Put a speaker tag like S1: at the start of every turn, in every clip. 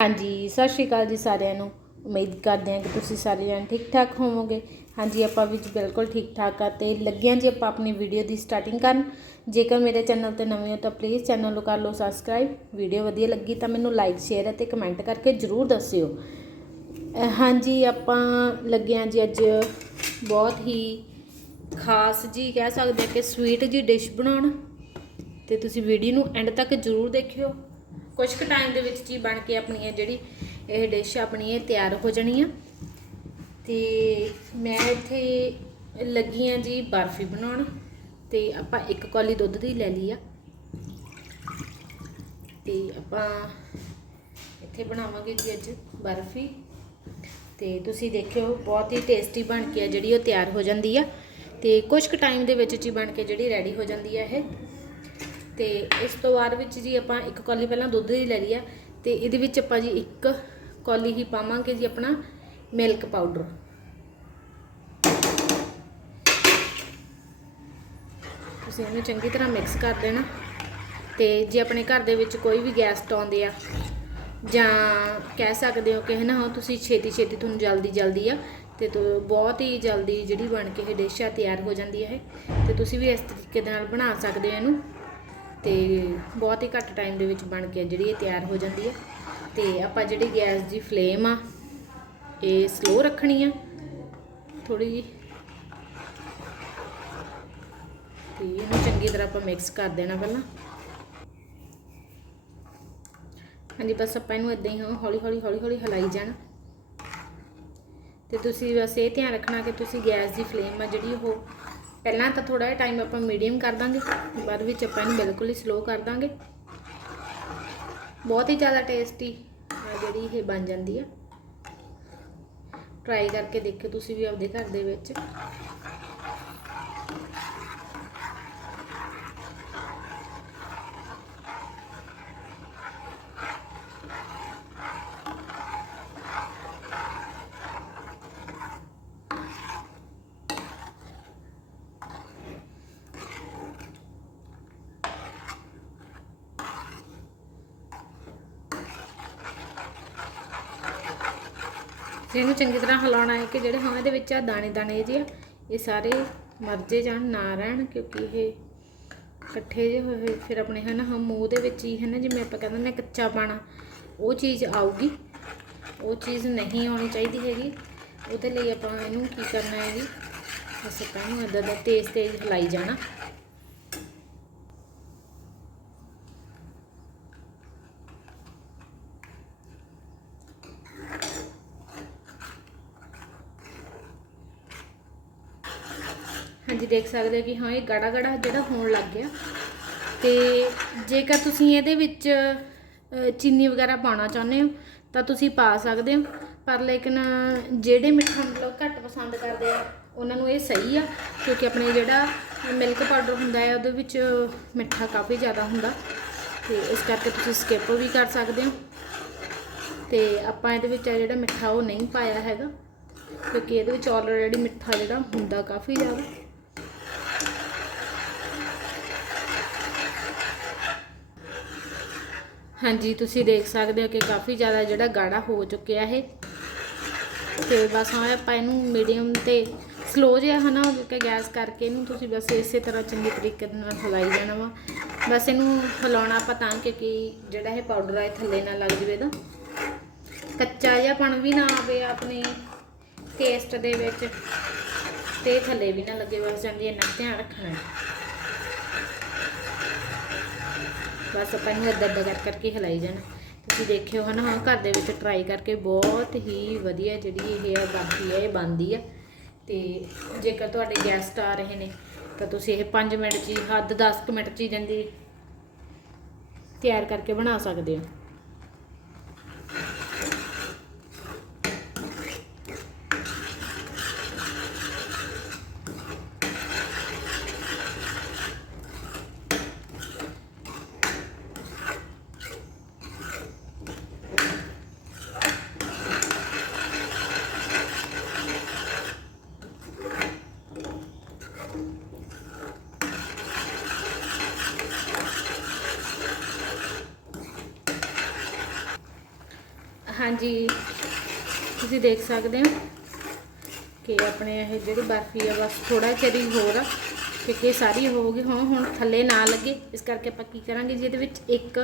S1: ਹਾਂਜੀ, ਸਤਿ ਸ਼੍ਰੀ ਅਕਾਲ ਜੀ ਸਾਰਿਆਂ ਨੂੰ। ਉਮੀਦ ਕਰਦੇ ਹਾਂ ਕਿ ਤੁਸੀਂ ਸਾਰੇ ਜਣ ਠੀਕ ਠਾਕ ਹੋਵੋਗੇ। ਹਾਂਜੀ, ਆਪਾਂ ਵੀ ਜੀ ਬਿਲਕੁਲ ਠੀਕ ਠਾਕ ਆ ਤੇ ਲੱਗੇ ਹਾਂ ਜੀ ਆਪਾਂ ਆਪਣੀ ਵੀਡੀਓ ਦੀ ਸਟਾਰਟਿੰਗ ਕਰਨ। ਜੇਕਰ ਮੇਰੇ ਚੈਨਲ ਤੇ ਨਵੇਂ ਹੋ ਤਾਂ ਪਲੀਜ਼ ਚੈਨਲ ਨੂੰ ਕਰ ਲਓ ਸਬਸਕ੍ਰਾਈਬ ਵੀਡੀਓ ਵਧੀਆ ਲੱਗੀ ਤਾਂ ਮੈਨੂੰ ਲਾਈਕ ਸ਼ੇਅਰ ਅਤੇ ਕਮੈਂਟ ਕਰਕੇ ਜਰੂਰ ਦੱਸਿਓ। ਹਾਂਜੀ, ਆਪਾਂ ਲੱਗੇ ਹਾਂ ਜੀ ਅੱਜ ਬਹੁਤ ਹੀ ਖਾਸ ਜੀ ਕਹਿ ਸਕਦੇ ਹਾਂ ਕਿ ਸਵੀਟ ਜੀ ਡਿਸ਼ ਬਣਾਉਣ। ਤੇ ਤੁਸੀਂ ਵੀਡੀਓ ਨੂੰ ਐਂਡ ਤੱਕ ਜਰੂਰ ਦੇਖਿਓ। ਕੁਝ ਕੁ ਟਾਈਮ ਦੇ ਵਿੱਚ ਜੀ ਬਣ ਕੇ ਆਪਣੀ ਇਹ ਜਿਹੜੀ ਇਹ ਡਿਸ਼ ਆਪਣੀ ਇਹ ਤਿਆਰ ਹੋ ਜਾਣੀ ਆ। ਤੇ ਮੈਂ ਇੱਥੇ ਲੱਗੀ ਆ ਜੀ ਬਰਫੀ ਬਣਾਉਣ ਤੇ ਆਪਾਂ ਇੱਕ ਕੌਲੀ ਦੁੱਧ ਦੀ ਲੈ ਲਈ ਆ। ਤੇ ਆਪਾਂ ਇੱਥੇ ਬਣਾਵਾਂਗੇ ਜੀ ਅੱਜ ਬਰਫੀ। ਤੇ ਤੁਸੀਂ ਦੇਖਿਓ ਬਹੁਤ ਹੀ ਟੇਸਟੀ ਬਣ ਕੇ ਆ ਜਿਹੜੀ ਉਹ ਤਿਆਰ ਹੋ ਜਾਂਦੀ ਆ। ਤੇ ਕੁਝ ਕੁ ਟਾਈਮ ਦੇ ਵਿੱਚ ਜੀ ਬਣ ਕੇ ਜਿਹੜੀ ਰੈਡੀ ਹੋ ਜਾਂਦੀ ਆ ਇਹ। ਤੇ ਇਸ ਤੋਂ ਬਾਅਦ ਵਿੱਚ ਜੀ ਆਪਾਂ ਇੱਕ ਕੌਲੀ ਪਹਿਲਾਂ ਦੁੱਧ ਦੀ ਲੈ ਲਈ ਆ ਤੇ ਇਹਦੇ ਵਿੱਚ ਆਪਾਂ ਜੀ ਇੱਕ ਕੌਲੀ ਹੀ ਪਾਵਾਂਗੇ ਜੀ ਆਪਣਾ ਮਿਲਕ ਪਾਊਡਰ। ਤੁਸੀਂ ਇਹਨੂੰ ਚੰਗੀ ਤਰ੍ਹਾਂ ਮਿਕਸ ਕਰ ਦੇਣਾ ਤੇ ਜੇ ਆਪਣੇ ਘਰ ਦੇ ਵਿੱਚ ਕੋਈ ਵੀ ਗੈਸਟ ਆਉਂਦੇ ਆ ਜਾਂ ਕਹਿ ਸਕਦੇ ਹੋ ਕਿ ਹੈ ਨਾ ਤੁਸੀਂ ਛੇਤੀ ਛੇਤੀ ਤੁਹਾਨੂੰ ਜਲਦੀ ਜਲਦੀ ਆ ਤੇ ਤੋ ਬਹੁਤ ਹੀ ਜਲਦੀ ਜਿਹੜੀ ਬਣ ਕੇ ਇਹ ਡਿਸ਼ ਆ ਤਿਆਰ ਹੋ ਜਾਂਦੀ ਹੈ ਇਹ ਤੇ ਤੁਸੀਂ ਵੀ ਇਸ ਤਰੀਕੇ ਦੇ ਨਾਲ ਬਣਾ ਸਕਦੇ ਹੋ ਇਹਨੂੰ। ਤੇ ਬਹੁਤ ਹੀ ਘੱਟ ਟਾਈਮ ਦੇ ਵਿੱਚ ਬਣ ਕੇ ਜਿਹੜੀ ਇਹ ਤਿਆਰ ਹੋ ਜਾਂਦੀ ਹੈ। ਤੇ ਆਪਾਂ ਜਿਹੜੀ ਗੈਸ ਦੀ ਫਲੇਮ ਆ, ਇਹ ਸਲੋ ਰੱਖਣੀ ਆ। ਥੋੜੀ ਜੀ ਤੇ ਇਹਨੂੰ ਚੰਗੀ ਤਰ੍ਹਾਂ ਆਪਾਂ ਮਿਕਸ ਕਰ ਦੇਣਾ ਪਹਿਲਾਂ। ਹਾਂਜੀ, ਬਸ ਆਪਾਂ ਇਹਨੂੰ ਇਦਾਂ ਹੀ ਹੌਲੀ ਹੌਲੀ ਹੌਲੀ ਹੌਲੀ ਹਿਲਾਈ ਜਾਣਾ। ਤੇ ਤੁਸੀਂ ਬਸ ਇਹ ਧਿਆਨ ਰੱਖਣਾ ਕਿ ਤੁਸੀਂ ਗੈਸ ਦੀ ਫਲੇਮ ਆ ਜਿਹੜੀ ਉਹ ਪਹਿਲਾਂ ਤਾਂ ਥੋੜਾ ਜਿਹਾ ਟਾਈਮ ਆਪਾਂ ਮੀਡੀਅਮ ਕਰ ਦਾਂਗੇ, ਬਾਅਦ ਵਿੱਚ ਆਪਾਂ ਇਹਨੂੰ ਬਿਲਕੁਲ ਹੀ ਸਲੋ ਕਰ ਦਾਂਗੇ। ਬਹੁਤ ਹੀ ਜ਼ਿਆਦਾ ਟੇਸਟੀ ਜਿਹੜੀ ਇਹ ਬਣ ਜਾਂਦੀ ਆ। ਟਰਾਈ ਕਰਕੇ ਦੇਖਿਓ ਤੁਸੀਂ ਵੀ ਆਪਦੇ ਘਰ ਦੇ ਵਿੱਚ। ਇਹਨੂੰ ਚੰਗੀ ਤਰ੍ਹਾਂ ਹਿਲਾਉਣਾ ਹੈ ਕਿ ਜਿਹੜੇ ਹਾਂ ਇਹਦੇ ਵਿੱਚ ਆ ਦਾਣੇ ਦਾਣੇ ਜਿਹੇ ਆ, ਇਹ ਸਾਰੇ ਮਰਜੇ ਜਾਣ ਨਾ ਰਹਿਣ ਕਿਉਂਕਿ ਇਹ ਇਕੱਠੇ ਜਿਹੇ ਹੋਏ ਫਿਰ ਆਪਣੇ ਹਨ, ਹਮ ਮੂੰਹ ਦੇ ਵਿੱਚ ਹੀ ਹੈ ਨਾ ਜਿਵੇਂ ਆਪਾਂ ਕਹਿੰਦੇ ਨੇ ਕੱਚਾ ਪਾਣਾ, ਉਹ ਚੀਜ਼ ਆਊਗੀ। ਉਹ ਚੀਜ਼ ਨਹੀਂ ਆਉਣੀ ਚਾਹੀਦੀ ਹੈਗੀ। ਉਹਦੇ ਲਈ ਆਪਾਂ ਇਹਨੂੰ ਕੀ ਕਰਨਾ ਹੈ ਜੀ? ਅਸੀਂ ਆਪਾਂ ਨੂੰ ਇੱਦਾਂ ਦਾ ਤੇਜ਼ ਤੇਜ਼ ਹਿਲਾਈ ਜਾਣਾ। ਹਾਂਜੀ, ਦੇਖ ਸਕਦੇ ਹੋ ਕਿ ਹਾਂ, ਇਹ ਗੜਾ ਗੜਾ ਜਿਹੜਾ ਹੋਣ ਲੱਗ ਗਿਆ। ਤੇ ਜੇਕਰ ਤੁਸੀਂ ਇਹਦੇ ਵਿੱਚ ਚੀਨੀ ਵਗੈਰਾ ਪਾਉਣਾ ਚਾਹੁੰਦੇ ਹੋ, ਤਾਂ ਤੁਸੀਂ ਪਾ ਸਕਦੇ ਹੋ। ਪਰ ਲੇਕਿਨ ਜਿਹੜੇ ਮਿੱਠਾ ਮਤਲਬ ਘੱਟ ਪਸੰਦ ਕਰਦੇ ਆ, ਉਹਨਾਂ ਨੂੰ ਇਹ ਸਹੀ ਆ, ਕਿਉਂਕਿ ਆਪਣੇ ਜਿਹੜਾ ਮਿਲਕ ਪਾਊਡਰ ਹੁੰਦਾ ਹੈ, ਉਹਦੇ ਵਿੱਚ ਮਿੱਠਾ ਕਾਫੀ ਜ਼ਿਆਦਾ ਹੁੰਦਾ। ਤੇ ਇਸ ਕਰਕੇ ਤੁਸੀਂ ਸਕਿਪ ਵੀ ਕਰ ਸਕਦੇ ਹੋ। ਤੇ ਆਪਾਂ ਇਹਦੇ ਵਿੱਚ ਜਿਹੜਾ ਮਿੱਠਾ ਉਹ ਨਹੀਂ ਪਾਇਆ ਹੈਗਾ, ਕਿਉਂਕਿ ਇਹਦੇ ਵਿੱਚ ਆਲਰੇਡੀ ਮਿੱਠਾ ਜਿਹੜਾ ਹੁੰਦਾ ਕਾਫੀ ਜ਼ਿਆਦਾ। ਹਾਂਜੀ, ਤੁਸੀਂ ਦੇਖ ਸਕਦੇ ਹੋ ਕਿ ਕਾਫੀ ਜ਼ਿਆਦਾ ਜਿਹੜਾ ਗਾੜਾ ਹੋ ਚੁੱਕਿਆ ਇਹ। ਤੇ ਬਸ ਹਾਂ, ਆਪਾਂ ਇਹਨੂੰ ਮੀਡੀਅਮ ਤੇ ਸਲੋ ਜਿਹਾ ਹਨਾ ਕਿ ਗੈਸ ਕਰਕੇ ਇਹਨੂੰ ਤੁਸੀਂ ਬਸ ਇਸੇ ਤਰ੍ਹਾਂ ਚੰਗੇ ਤਰੀਕੇ ਦੇ ਨਾਲ ਹਿਲਾਈ ਜਾਣਾ ਵਾ। ਬਸ ਇਹਨੂੰ ਹਿਲਾਉਣਾ ਆਪਾਂ ਤਾਂ ਕਿ ਜਿਹੜਾ ਇਹ ਪਾਊਡਰ ਆ ਇਹ ਥੱਲੇ ਨਾ ਲੱਗ ਜਵੇ ਦਾ ਕੱਚਾ ਜਿਹਾ ਪਣ ਵੀ ਨਾ ਆਵੇ ਆਪਣੇ ਟੇਸਟ ਦੇ ਵਿੱਚ, ਤੇ ਥੱਲੇ ਵੀ ਨਾ ਲੱਗੇ, ਬਸ ਜਾਂਦੀ ਇੰਨਾ ਧਿਆਨ ਰੱਖਣਾ ਬਸ ਆਪਾਂ ਇਹਨੂੰ ਇੱਦਾਂ ਇੱਦਾਂ ਕਰ ਕਰਕੇ ਹਿਲਾਈ ਜਾਣਾ। ਤੁਸੀਂ ਦੇਖਿਓ ਹਨਾ ਹਾਂ ਘਰ ਦੇ ਵਿੱਚ ਟਰਾਈ ਕਰਕੇ ਬਹੁਤ ਹੀ ਵਧੀਆ ਜਿਹੜੀ ਇਹ ਆ ਬਾਕੀ ਹੈ ਇਹ ਬਣਦੀ ਆ। ਤੇ ਜੇਕਰ ਤੁਹਾਡੇ ਗੈਸਟ ਆ ਰਹੇ ਨੇ, ਤਾਂ ਤੁਸੀਂ ਇਹ 5 ਮਿੰਟ 'ਚ ਹੀ ਹੱਦ 10 ਕੁ ਮਿੰਟ 'ਚ ਹੀ ਜਾਂਦੀ ਤਿਆਰ ਕਰਕੇ ਬਣਾ ਸਕਦੇ ਹੋ। ਹਾਂਜੀ। ਤੁਸੀਂ ਦੇਖ ਸਕਦੇ ਹੋ ਕਿ ਆਪਣੇ ਇਹ ਜਿਹੜੀ ਬਰਫੀ ਆ, ਬਸ ਥੋੜਾ ਚਿਰ ਹੀ ਹੋਰ ਆ, ਕਿਉਂਕਿ ਇਹ ਸਾਰੀ ਹੋ ਗਈ, ਹੁਣ ਹੁਣ ਥੱਲੇ ਨਾ ਲੱਗੇ। ਇਸ ਕਰਕੇ ਆਪਾਂ ਕੀ ਕਰਾਂਗੇ ਜੀ ਇਹਦੇ ਵਿੱਚ ਇੱਕ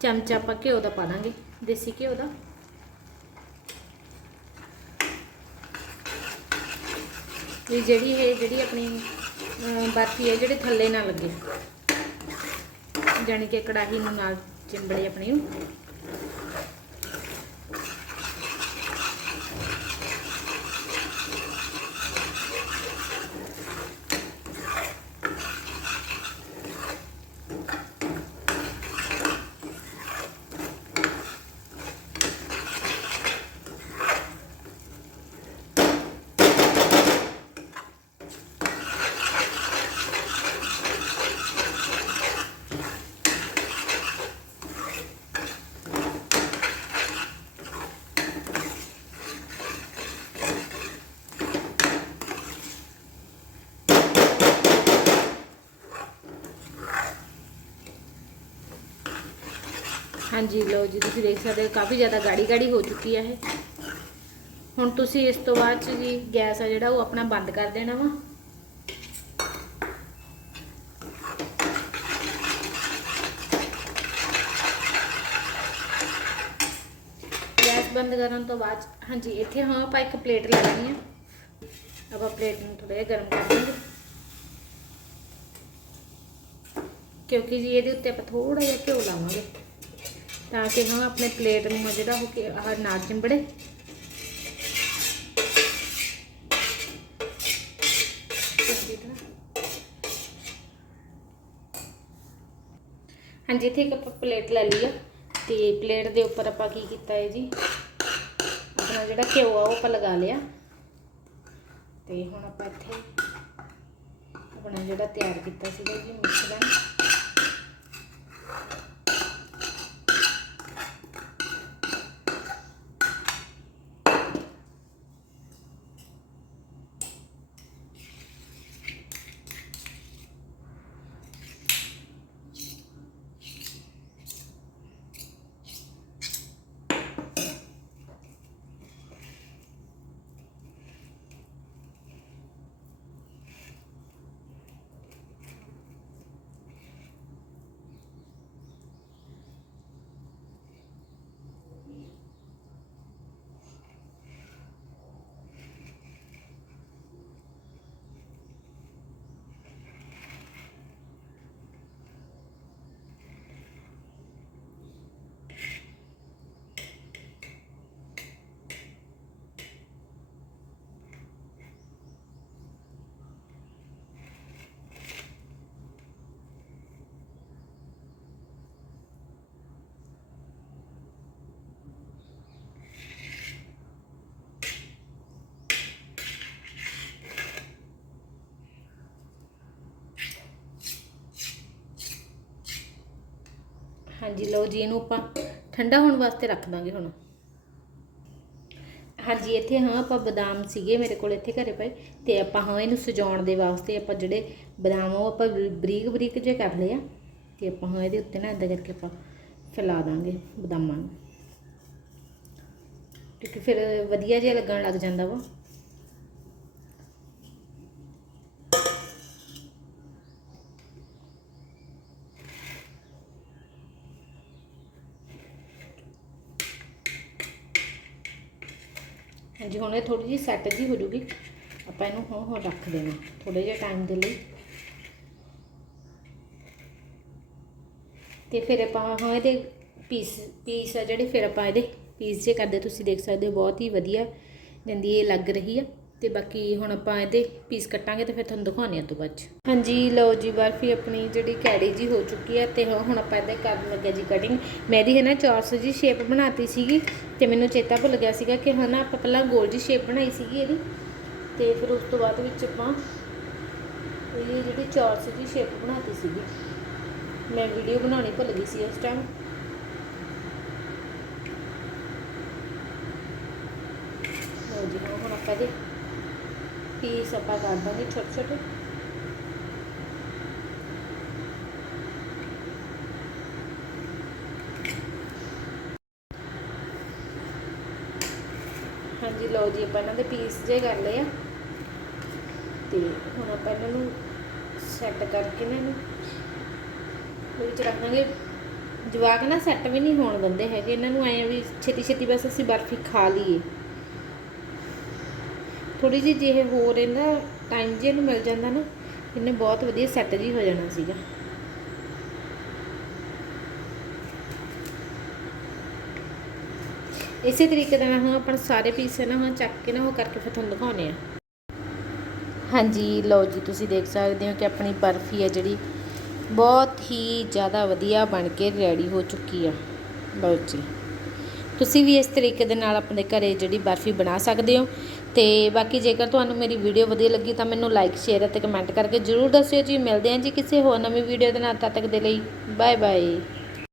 S1: ਚਮਚਾ ਆਪਾਂ ਘਿਓ ਦਾ ਪਾ ਦਾਂਗੇ, ਦੇਸੀ ਘਿਓ ਦਾ। ਵੀ ਜਿਹੜੀ ਇਹ ਜਿਹੜੀ ਆਪਣੀ ਬਰਫੀ ਹੈ ਜਿਹੜੇ ਥੱਲੇ ਨਾ ਲੱਗੇ। ਜਾਣੀ ਕਿ ਕੜਾਹੀ ਨੂੰ ਨਾਲ ਚਿੰਬੜੇ ਆਪਣੀ ਨੂੰ। ਹਾਂਜੀ, ਲਓ ਜੀ, ਤੁਸੀਂ ਦੇਖ ਸਕਦੇ ਹੋ, ਕਾਫੀ ਜ਼ਿਆਦਾ ਗਾੜੀ ਗਾੜੀ ਹੋ ਚੁੱਕੀ ਹੈ ਇਹ। ਹੁਣ ਤੁਸੀਂ ਇਸ ਤੋਂ ਬਾਅਦ 'ਚ ਜੀ ਗੈਸ ਆ ਜਿਹੜਾ, ਉਹ ਆਪਣਾ ਬੰਦ ਕਰ ਦੇਣਾ ਵਾ। ਗੈਸ ਬੰਦ ਕਰਨ ਤੋਂ ਬਾਅਦ 'ਚ- ਹਾਂਜੀ, ਇੱਥੇ ਹਾਂ, ਆਪਾਂ ਇੱਕ ਪਲੇਟ ਲੈ ਲੈਣੀ ਆ। ਆਪਾਂ ਪਲੇਟ ਨੂੰ ਥੋੜਾ ਜਿਹਾ ਗਰਮ ਕਰ ਦਾਂਗੇ ਕਿਉਂਕਿ ਜੀ ਇਹਦੇ ਉੱਤੇ ਆਪਾਂ ਥੋੜਾ ਜਿਹਾ ਘਿਓ ਲਾਵਾਂਗੇ। ਤਾਂ ਕਿ ਹਾਂ ਆਪਣੇ ਪਲੇਟ ਨੂੰ ਜਿਹੜਾ ਉਹ ਕੇ ਆਹ ਨਾ ਚਿੰਬੜੇ। ਹਾਂਜੀ, ਇੱਥੇ ਇੱਕ ਆਪਾਂ ਪਲੇਟ ਲੈ ਲਈ ਆ। ਤੇ ਪਲੇਟ ਦੇ ਉੱਪਰ ਆਪਾਂ ਕੀ ਕੀਤਾ ਹੈ ਜੀ? ਆਪਣਾ ਜਿਹੜਾ ਘਿਓ ਆ, ਉਹ ਆਪਾਂ ਲਗਾ ਲਿਆ। ਤੇ ਹੁਣ ਆਪਾਂ ਇੱਥੇ ਆਪਣਾ ਜਿਹੜਾ ਤਿਆਰ ਕੀਤਾ ਸੀਗਾ ਜੀ ਮਿਸ਼ਰਣ ਹਾਂਜੀ, ਲਓ ਜੀ, ਇਹਨੂੰ ਆਪਾਂ ਠੰਡਾ ਹੋਣ ਵਾਸਤੇ ਰੱਖ ਦਾਂਗੇ ਹੁਣ। ਹਾਂਜੀ, ਇੱਥੇ ਹਾਂ, ਆਪਾਂ ਬਦਾਮ ਸੀਗੇ ਮੇਰੇ ਕੋਲ ਇੱਥੇ ਘਰੇ ਪਏ। ਤੇ ਆਪਾਂ ਹਾਂ, ਇਹਨੂੰ ਸਜਾਉਣ ਦੇ ਵਾਸਤੇ ਆਪਾਂ ਜਿਹੜੇ ਬਦਾਮ ਉਹ ਆਪਾਂ ਬਰੀਕ ਬਰੀਕ ਜੇ ਕਰ ਲਏ ਆ। ਤੇ ਆਪਾਂ ਹਾਂ, ਇਹਦੇ ਉੱਤੇ ਨਾ ਇਦਾਂ ਕਰਕੇ ਆਪਾਂ ਫੈਲਾ ਦਾਂਗੇ ਬਦਾਮਾਂ ਨੂੰ। ਕਿਉਂਕਿ ਫਿਰ ਵਧੀਆ ਜਿਹਾ ਲੱਗਣ ਲੱਗ ਜਾਂਦਾ ਵਾ। ਹਾਂਜੀ, ਹੁਣ ਇਹ ਥੋੜੀ ਜਿਹੀ ਸੈੱਟ ਜੀ ਹੋ ਜੂਗੀ ਆਪਾਂ ਇਹਨੂੰ ਹੁਣ ਹੁਣ ਰੱਖ ਦੇਣਾ ਥੋੜੇ ਜਿਹਾ ਟਾਈਮ ਦੇ ਲਈ। ਤੇ ਫਿਰ ਆਪਾਂ ਹਾਂ ਇਹਦੇ ਪੀਸ ਪੀਸ ਆ ਜਿਹੜੇ, ਫਿਰ ਆਪਾਂ ਇਹਦੇ ਪੀਸ ਜੇ ਕਰਦੇ, ਤੁਸੀਂ ਦੇਖ ਸਕਦੇ ਹੋ, ਬਹੁਤ ਹੀ ਵਧੀਆ ਜਾਂਦੀ ਇਹ ਲੱਗ ਰਹੀ ਆ। ਤੇ ਬਾਕੀ ਹੁਣ ਆਪਾਂ ਇਹਦੇ ਪੀਸ ਕੱਟਾਂਗੇ ਤੇ ਫਿਰ ਤੁਹਾਨੂੰ ਦਿਖਾਉਂਦੇ ਆ ਤੋਂ ਬਾਅਦ ਹਾਂਜੀ, ਲਓ ਜੀ ਬਰਫੀ ਆਪਣੀ ਜਿਹੜੀ ਕੈੜੀ ਜੀ ਹੋ ਚੁੱਕੀ ਹੈ ਤੇ ਹੁਣ ਆਪਾਂ ਇਹਦੇ ਕਰਨ ਲੱਗਿਆ ਜੀ ਕਟਿੰਗ ਮੈਂ ਇਹਦੀ ਹੈ ਨਾ ਚੌਰਸ ਜੀ ਸ਼ੇਪ ਬਣਾਤੀ ਸੀਗੀ ਤੇ ਮੈਨੂੰ ਚੇਤਾ ਭੁੱਲ ਗਿਆ ਸੀਗਾ ਕਿ ਹਨਾ ਆਪਾਂ ਪਹਿਲਾਂ ਗੋਲ ਜੀ ਸ਼ੇਪ ਬਣਾਈ ਸੀਗੀ ਇਹਦੀ ਤੇ ਫਿਰ ਉਸ ਤੋਂ ਬਾਅਦ ਵਿੱਚ ਆਪਾਂ ਇਹ ਜਿਹੜੀ ਚੌਰਸ ਜੀ ਸ਼ੇਪ ਬਣਾਤੀ ਸੀਗੀ। ਮੈਂ ਵੀਡੀਓ ਬਣਾਉਣੀ ਭੁੱਲ ਗਈ ਸੀ ਉਸ ਟਾਈਮ ਲਓ ਜੀ, ਹੁਣ ਆਪਾਂ ਇਹਦੇ ਪੀਸ ਆਪਾਂ ਕਰ ਦਾਂਗੇ ਛੋਟੇ ਛੋਟੇ। ਹਾਂਜੀ, ਲਓ ਜੀ, ਆਪਾਂ ਇਹਨਾਂ ਦੇ ਪੀਸ ਜੇ ਕਰ ਲਏ ਆ। ਤੇ ਹੁਣ ਆਪਾਂ ਇਹਨਾਂ ਨੂੰ ਸੈੱਟ ਕਰਕੇ ਨਾ ਇਹਨੂੰ ਉਹਦੇ ਵਿੱਚ ਰੱਖ ਦਾਂਗੇ ਜਵਾਕ ਨਾ ਸੈੱਟ ਵੀ ਨਹੀਂ ਹੋਣ ਦਿੰਦੇ ਹੈਗੇ। ਇਹਨਾਂ ਨੂੰ ਐਂ ਵੀ ਛੇਤੀ ਛੇਤੀ ਬਸ ਅਸੀਂ ਬਰਫੀ ਖਾ ਲਈਏ। ਥੋੜੀ ਜਿਹੀ ਜੇ ਇਹ ਹੋਰ ਇਹਦਾ ਟਾਈਮ ਜੇ ਨੂੰ ਮਿਲ ਜਾਂਦਾ ਨਾ, ਇਹਨੇ ਬਹੁਤ ਵਧੀਆ ਸੈੱਟ ਜੀ ਹੋ ਜਾਣਾ ਸੀਗਾ। ਇਸੇ ਤਰੀਕੇ ਦੇ ਨਾਲ ਹੁਣ ਆਪਾਂ ਸਾਰੇ ਪੀਸ ਨਾ, ਹੁਣ ਚੱਕ ਕੇ ਨਾ ਉਹ ਕਰਕੇ ਫਿਰ ਤੁਹਾਨੂੰ ਦਿਖਾਉਣੇ ਆ ਹਾਂਜੀ, ਲਓ ਜੀ, ਤੁਸੀਂ ਦੇਖ ਸਕਦੇ ਹੋ ਕਿ ਆਪਣੀ ਬਰਫੀ ਹੈ ਜਿਹੜੀ। ਬਹੁਤ ਹੀ ਜ਼ਿਆਦਾ ਵਧੀਆ ਬਣ ਕੇ ਰੈਡੀ ਹੋ ਚੁੱਕੀ ਆ। ਲਓ ਜੀ। ਤੁਸੀਂ ਵੀ ਇਸ ਤਰੀਕੇ ਦੇ ਨਾਲ ਆਪਣੇ ਘਰੇ ਜਿਹੜੀ ਬਰਫੀ ਬਣਾ ਸਕਦੇ ਹੋ। ਅਤੇ ਬਾਕੀ ਜੇਕਰ ਤੁਹਾਨੂੰ ਮੇਰੀ ਵੀਡੀਓ ਵਧੀਆ ਲੱਗੀ ਤਾਂ ਮੈਨੂੰ ਲਾਈਕ ਸ਼ੇਅਰ ਅਤੇ ਕਮੈਂਟ ਕਰਕੇ ਜਰੂਰ ਦੱਸਿਓ ਜੀ। ਮਿਲਦੇ ਹਾਂ ਜੀ ਕਿਸੇ ਹੋਰ ਨਵੀਂ ਵੀਡੀਓ ਦੇ ਨਾਲ। ਤਦ ਤੱਕ ਦੇ ਲਈ ਬਾਏ ਬਾਏ